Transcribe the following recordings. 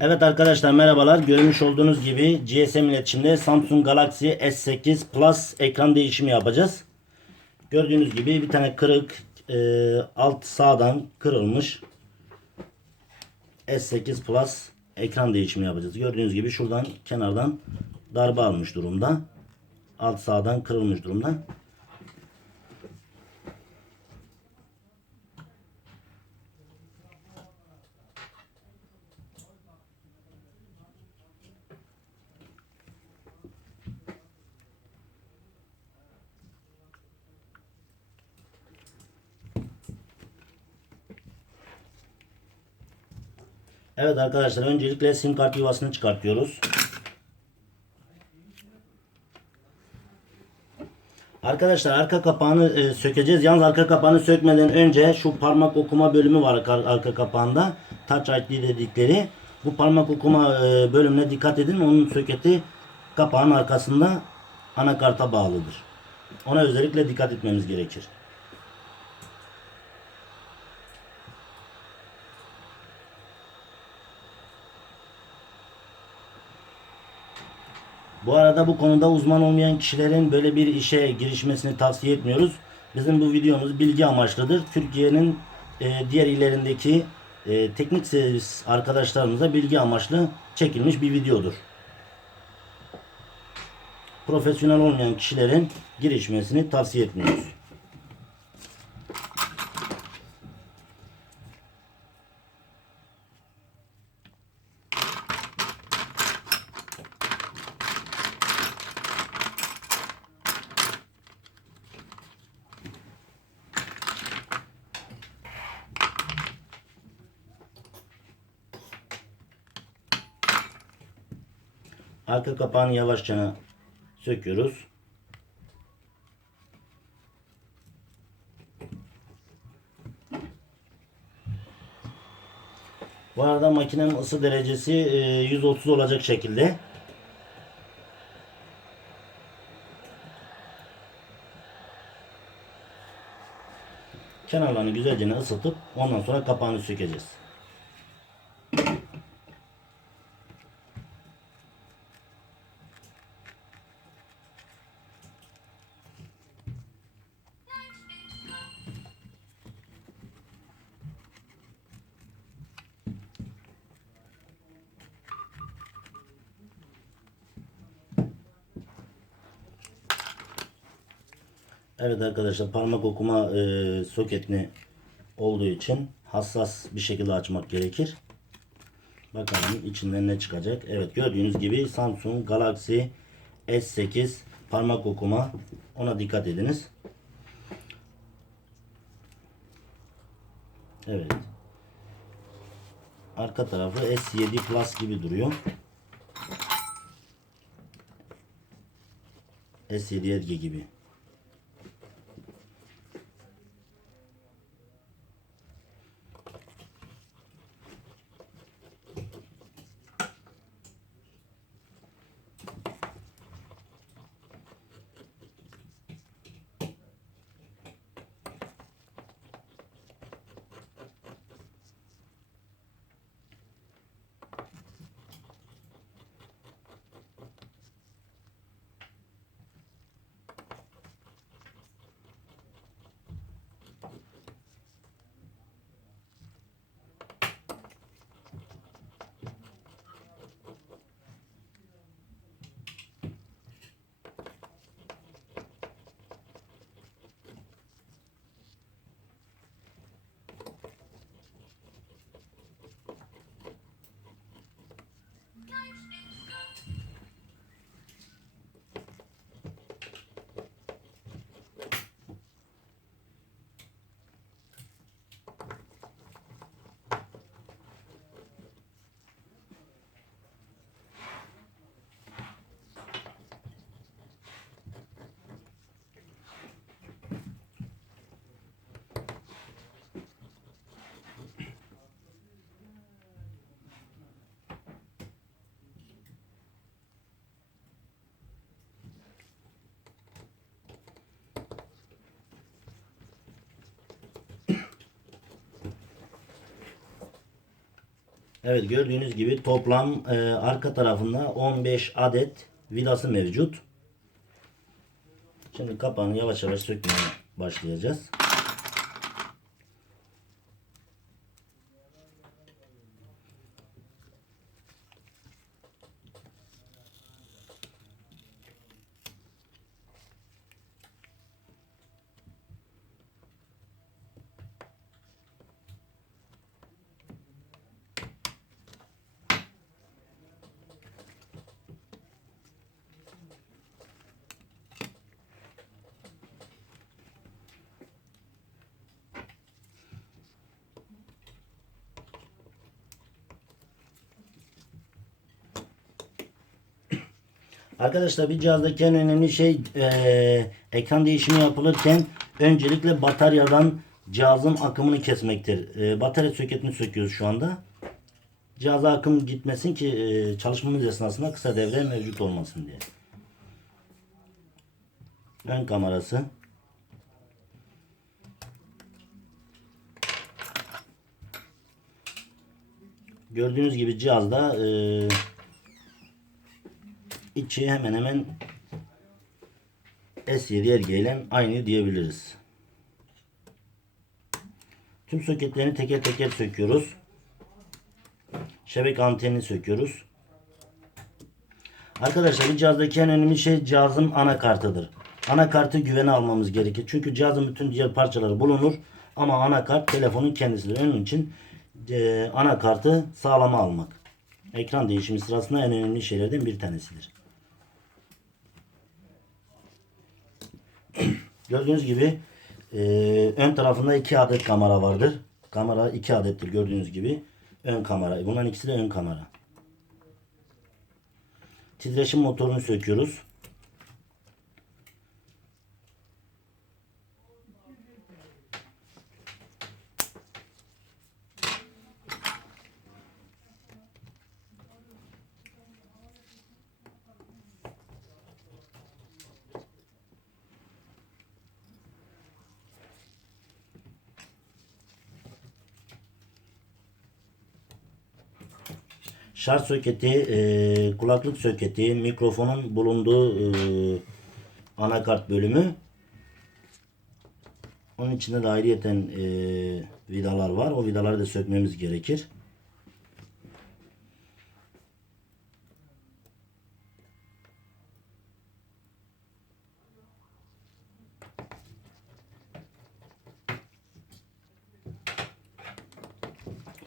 Evet arkadaşlar merhabalar. Görmüş olduğunuz gibi GSM iletişimde Samsung Galaxy S8 Plus ekran değişimi yapacağız. Gördüğünüz gibi bir tane kırık e, alt sağdan kırılmış S8 Plus ekran değişimi yapacağız. Gördüğünüz gibi şuradan kenardan darbe almış durumda. Alt sağdan kırılmış durumda. Evet arkadaşlar öncelikle sim kart yuvasını çıkartıyoruz. Arkadaşlar arka kapağını e, sökeceğiz. Yalnız arka kapağını sökmeden önce şu parmak okuma bölümü var arka, arka kapağında. Touch ID dedikleri. Bu parmak okuma e, bölümüne dikkat edin. Onun soketi kapağın arkasında anakarta bağlıdır. Ona özellikle dikkat etmemiz gerekir. Bu arada bu konuda uzman olmayan kişilerin böyle bir işe girişmesini tavsiye etmiyoruz. Bizim bu videomuz bilgi amaçlıdır. Türkiye'nin e, diğer illerindeki e, teknik servis arkadaşlarımıza bilgi amaçlı çekilmiş bir videodur. Profesyonel olmayan kişilerin girişmesini tavsiye etmiyoruz. Arka kapağını yavaşça söküyoruz. Bu arada makinenin ısı derecesi e, 130 olacak şekilde. Kenarlarını güzelce ısıtıp ondan sonra kapağını sökeceğiz. Evet arkadaşlar parmak okuma e, soketini olduğu için hassas bir şekilde açmak gerekir. Bakalım içinden ne çıkacak. Evet gördüğünüz gibi Samsung Galaxy S8 parmak okuma ona dikkat ediniz. Evet. Arka tarafı S7 Plus gibi duruyor. S7 Edge gibi. Evet gördüğünüz gibi toplam e, arka tarafında 15 adet vidası mevcut. Şimdi kapağını yavaş yavaş sökmeye başlayacağız. Arkadaşlar bir cihazdaki en önemli şey eee, ekran değişimi yapılırken öncelikle bataryadan cihazın akımını kesmektir. Eee, batarya soketini söküyoruz şu anda. Cihaza akım gitmesin ki eee, çalışmamız esnasında kısa devre mevcut olmasın diye. Ön kamerası. Gördüğünüz gibi cihazda eee içi hemen hemen S7 RG ile aynı diyebiliriz. Tüm soketlerini teker teker söküyoruz. Şebeke antenini söküyoruz. Arkadaşlar bir cihazdaki en önemli şey cihazın anakartıdır. Anakartı güvene almamız gerekir. Çünkü cihazın bütün diğer parçaları bulunur. Ama anakart telefonun kendisidir. Onun için e, anakartı sağlama almak. Ekran değişimi sırasında en önemli şeylerden bir tanesidir. Gördüğünüz gibi e, ön tarafında iki adet kamera vardır. Kamera iki adettir gördüğünüz gibi. Ön kamera. Bunların ikisi de ön kamera. Titreşim motorunu söküyoruz. Şarj soketi, e, kulaklık soketi, mikrofonun bulunduğu e, anakart bölümü. Onun içinde de ayrıyeten e, vidalar var. O vidaları da sökmemiz gerekir.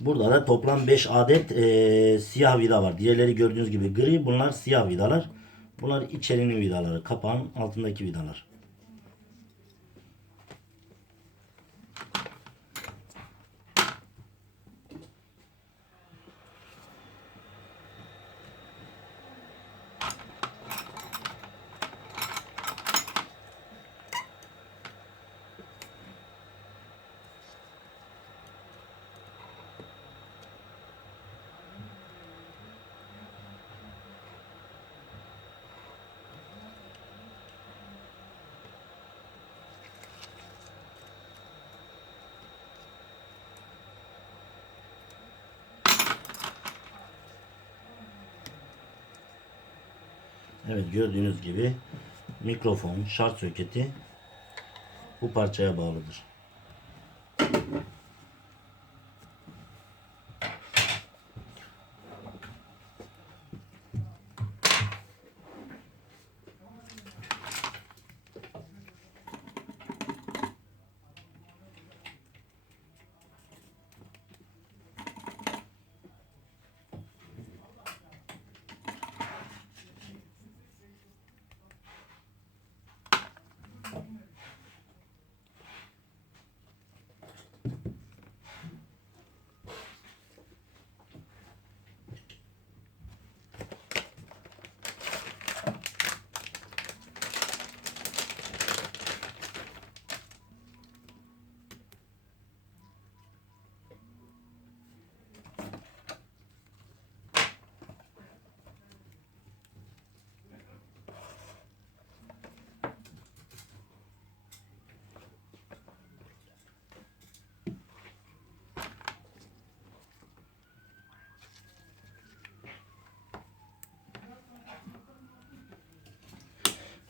Burada da toplam 5 adet e, siyah vida var. Diğerleri gördüğünüz gibi gri. Bunlar siyah vidalar. Bunlar içerinin vidaları. Kapağın altındaki vidalar. Evet gördüğünüz gibi mikrofon, şarj soketi bu parçaya bağlıdır.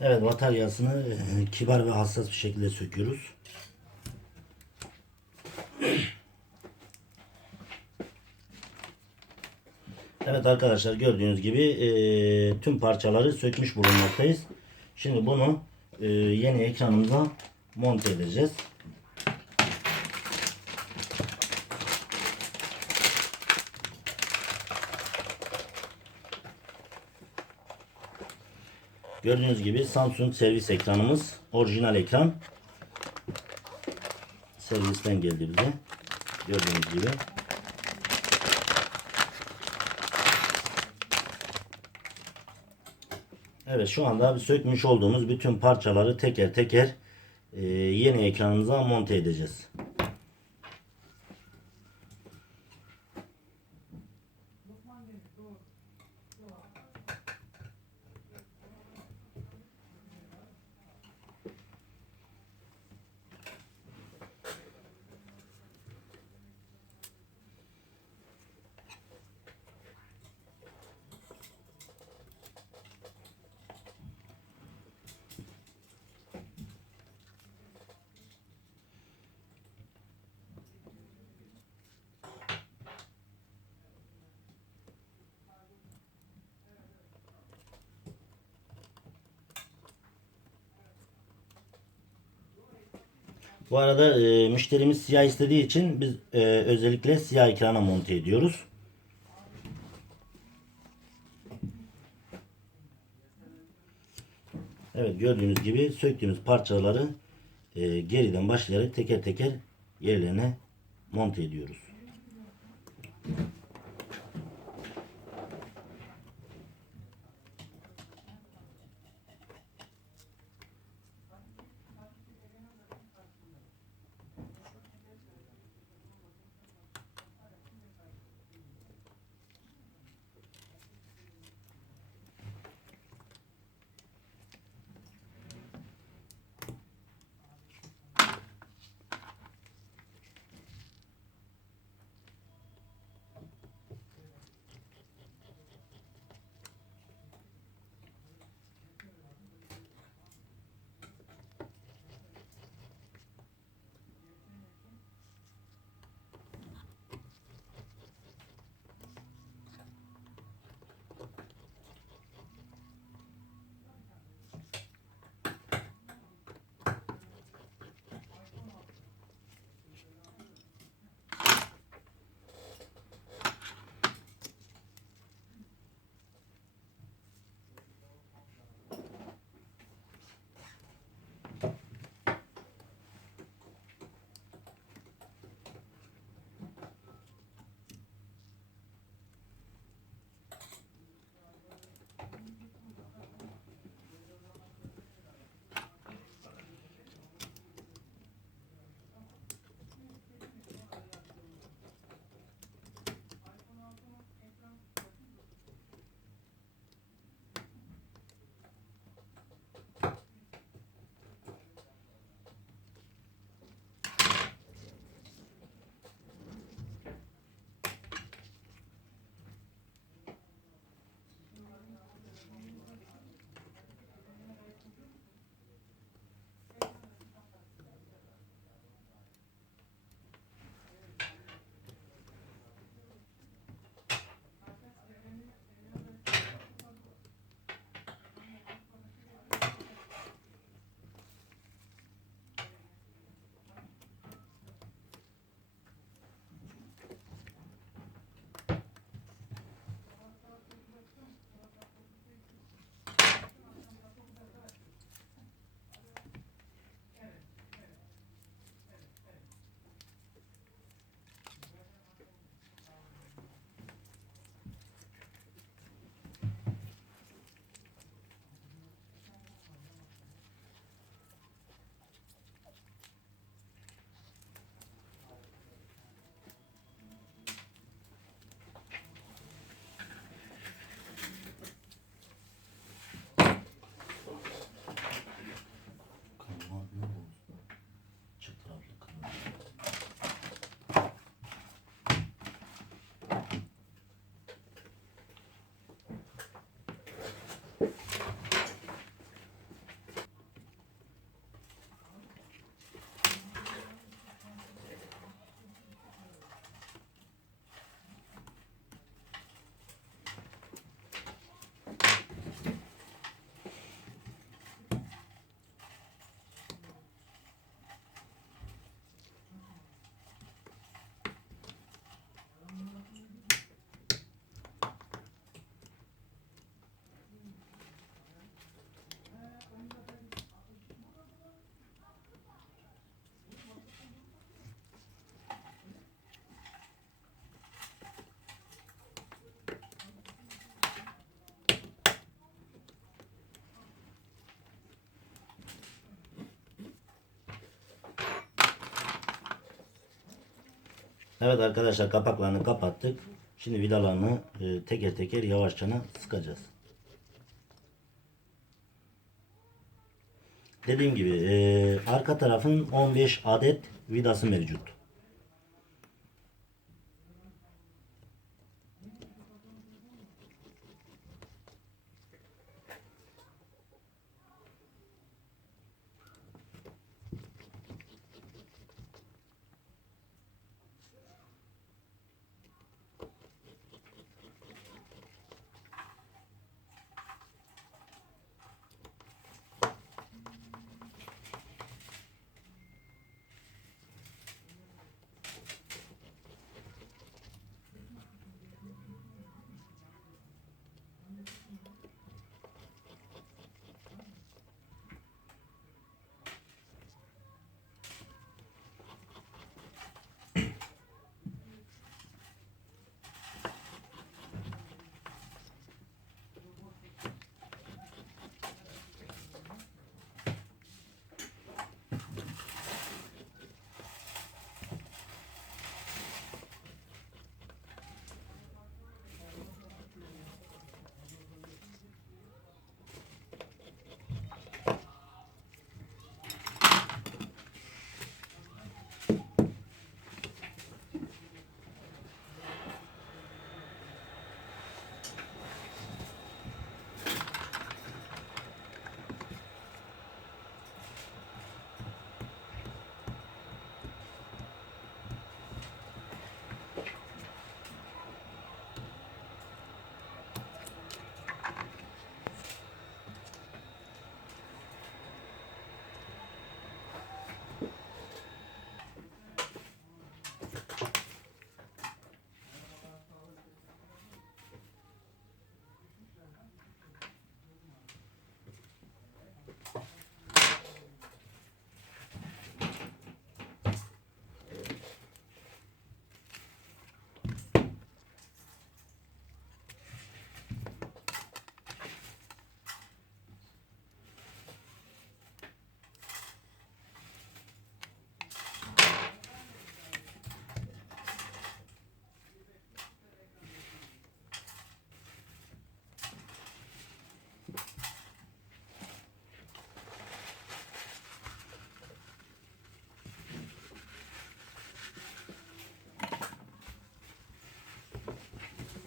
Evet bataryasını e, kibar ve hassas bir şekilde söküyoruz. Evet arkadaşlar gördüğünüz gibi e, tüm parçaları sökmüş bulunmaktayız. Şimdi bunu e, yeni ekranımıza monte edeceğiz. Gördüğünüz gibi Samsung servis ekranımız. Orijinal ekran. Servisten geldi bize. Gördüğünüz gibi. Evet şu anda sökmüş olduğumuz bütün parçaları teker teker e, yeni ekranımıza monte edeceğiz. Bu arada e, müşterimiz siyah istediği için biz e, özellikle siyah ekrana monte ediyoruz. Evet gördüğünüz gibi söktüğümüz parçaları e, geriden başlayarak teker teker yerlerine monte ediyoruz. Evet arkadaşlar kapaklarını kapattık. Şimdi vidalarını e, teker teker yavaşça sıkacağız. Dediğim gibi e, arka tarafın 15 adet vidası mevcut.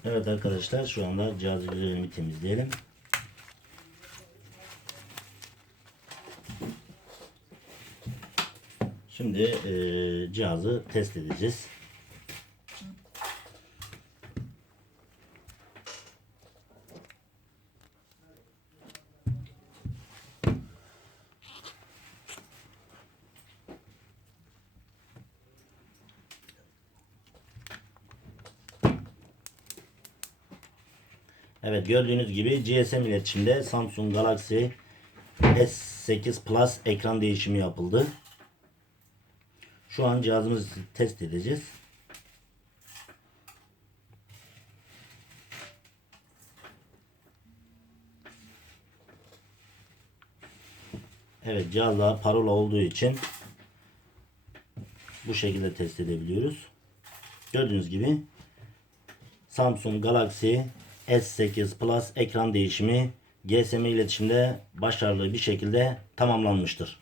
Evet arkadaşlar şu anda cihazı güzelini temizleyelim. Şimdi eee, cihazı test edeceğiz. Evet gördüğünüz gibi GSM iletişimde Samsung Galaxy S8 Plus ekran değişimi yapıldı. Şu an cihazımızı test edeceğiz. Evet cihaz daha parola olduğu için bu şekilde test edebiliyoruz. Gördüğünüz gibi Samsung Galaxy S8 Plus ekran değişimi GSM iletişimde başarılı bir şekilde tamamlanmıştır.